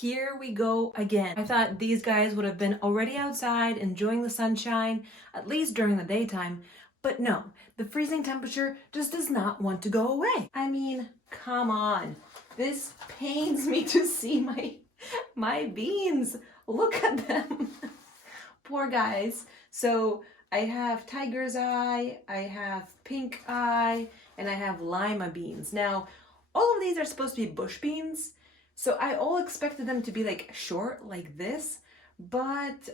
here we go again. I thought these guys would have been already outside enjoying the sunshine, at least during the daytime, but no, the freezing temperature just does not want to go away. I mean, come on. This pains me to see my beans. Look at them. Poor guys. So I have tiger's eye, I have pink eye, and I have lima beans. Now, all of these are supposed to be bush beans, so I all expected them to be like short like this, but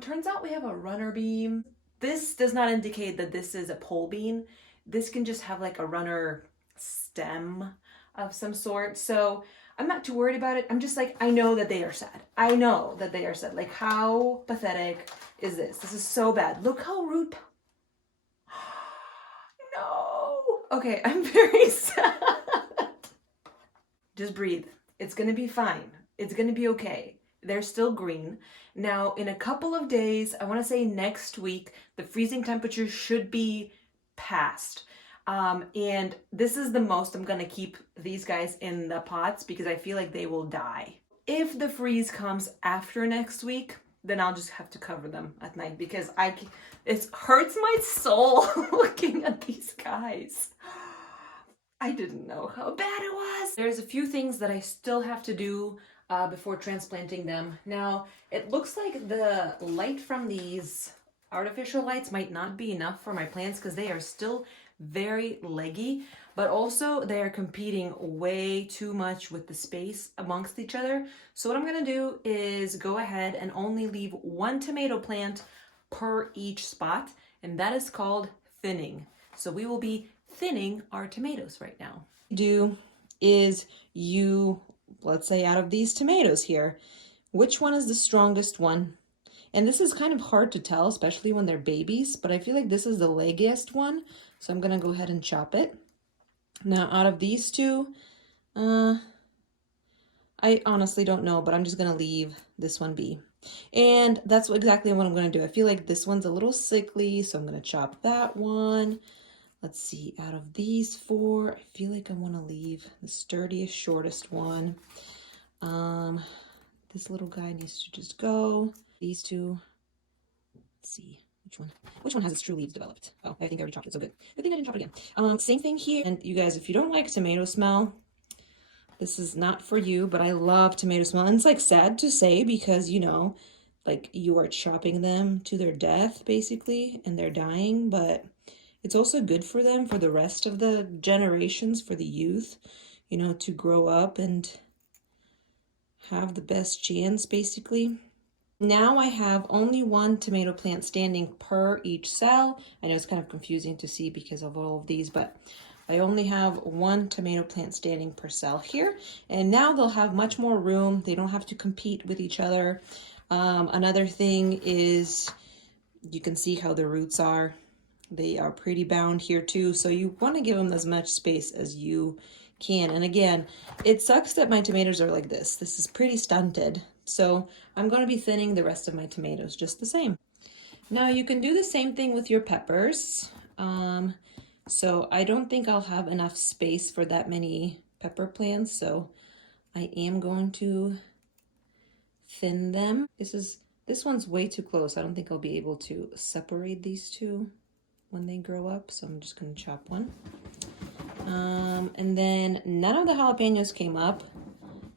turns out we have a runner bean. This does not indicate that this is a pole bean. This can just have like a runner stem of some sort. So I'm not too worried about it. I'm just like, I know that they are sad. I know that they are sad. Like, how pathetic is this? This is so bad. Look how rude. No. Okay, I'm very sad. Just breathe. It's gonna be fine. It's gonna be okay. They're still green. Now, in a couple of days, I wanna say next week, the freezing temperature should be past. And this is the most I'm gonna keep these guys in the pots because I feel like they will die. If the freeze comes after next week, then I'll just have to cover them at night because it hurts my soul looking at these guys. I didn't know how bad it was. There's a few things that I still have to do before transplanting them. Now, it looks like the light from these artificial lights might not be enough for my plants because they are still very leggy, but also they are competing way too much with the space amongst each other. So what I'm gonna do is go ahead and only leave one tomato plant per each spot, and that is called thinning. So we will be thinning our tomatoes right now. Let's say out of these tomatoes here, which one is the strongest one? And this is kind of hard to tell, especially when they're babies, but I feel like this is the leggiest one. So I'm gonna go ahead and chop it. Now out of these two, I honestly don't know, but I'm just gonna leave this one be. And that's exactly what I'm gonna do. I feel like this one's a little sickly, so I'm gonna chop that one. Let's see, out of these four, I feel like I wanna leave the sturdiest, shortest one. This little guy needs to just go. These two, let's see. Which one has its true leaves developed? Oh, I think I already chopped it, so good. Good thing I didn't chop it again. Same thing here. And you guys, if you don't like tomato smell, this is not for you, but I love tomato smell. And it's like sad to say because, you know, like you are chopping them to their death basically, and they're dying, but it's also good for them for the rest of the generations, for the youth, you know, to grow up and have the best chance basically. Now I have only one tomato plant standing per each cell. I know it's kind of confusing to see because of all of these, but I only have one tomato plant standing per cell here. And now they'll have much more room. They don't have to compete with each other. Another thing is you can see how the roots are. They are pretty bound here too. So you want to give them as much space as you can. And again, it sucks that my tomatoes are like this. This is pretty stunted. So I'm going to be thinning the rest of my tomatoes just the same. Now you can do the same thing with your peppers. So I don't think I'll have enough space for that many pepper plants. So I am going to thin them. This one's way too close. I don't think I'll be able to separate these two when they grow up. So I'm just going to chop one. And then none of the jalapenos came up.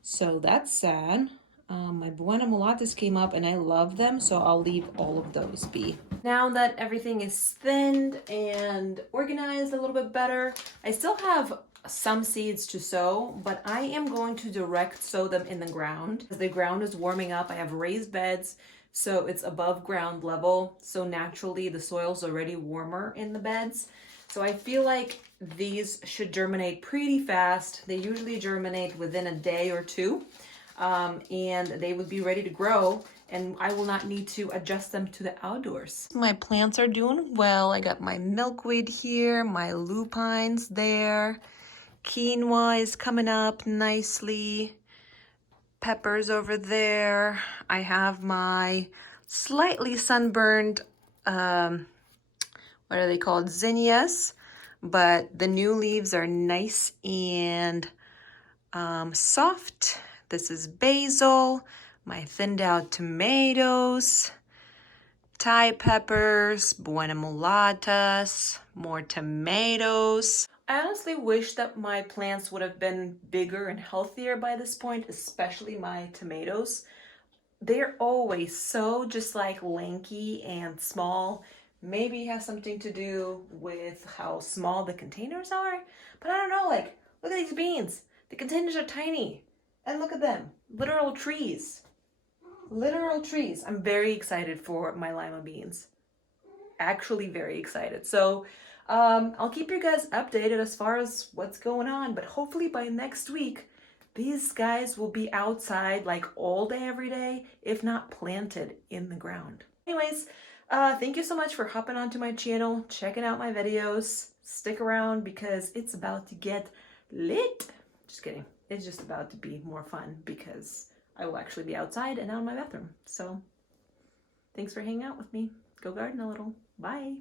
So that's sad. My buena mulatas came up and I love them, so I'll leave all of those be. Now that everything is thinned and organized a little bit better, I still have some seeds to sow, but I am going to direct sow them in the ground. As the ground is warming up, I have raised beds, so it's above ground level, so naturally the soil's already warmer in the beds. So I feel like these should germinate pretty fast. They usually germinate within a day or two. And they would be ready to grow, and I will not need to adjust them to the outdoors. My plants are doing well. I got my milkweed here, my lupines there, quinoa is coming up nicely, peppers over there. I have my slightly sunburned, what are they called, zinnias, but the new leaves are nice and soft. This is basil, my thinned out tomatoes, Thai peppers, buena mulatas, more tomatoes. I honestly wish that my plants would have been bigger and healthier by this point, especially my tomatoes. They're always so just like lanky and small. Maybe it has something to do with how small the containers are, but I don't know, like, look at these beans. The containers are tiny, and look at them, literal trees. Literal trees. I'm very excited for my lima beans. Actually very excited. So I'll keep you guys updated as far as what's going on, but hopefully by next week, these guys will be outside like all day, every day, if not planted in the ground. Anyways, thank you so much for hopping onto my channel, checking out my videos. Stick around because it's about to get lit. Just kidding. It's just about to be more fun because I will actually be outside and out in my bathroom. So thanks for hanging out with me. Go garden a little. Bye.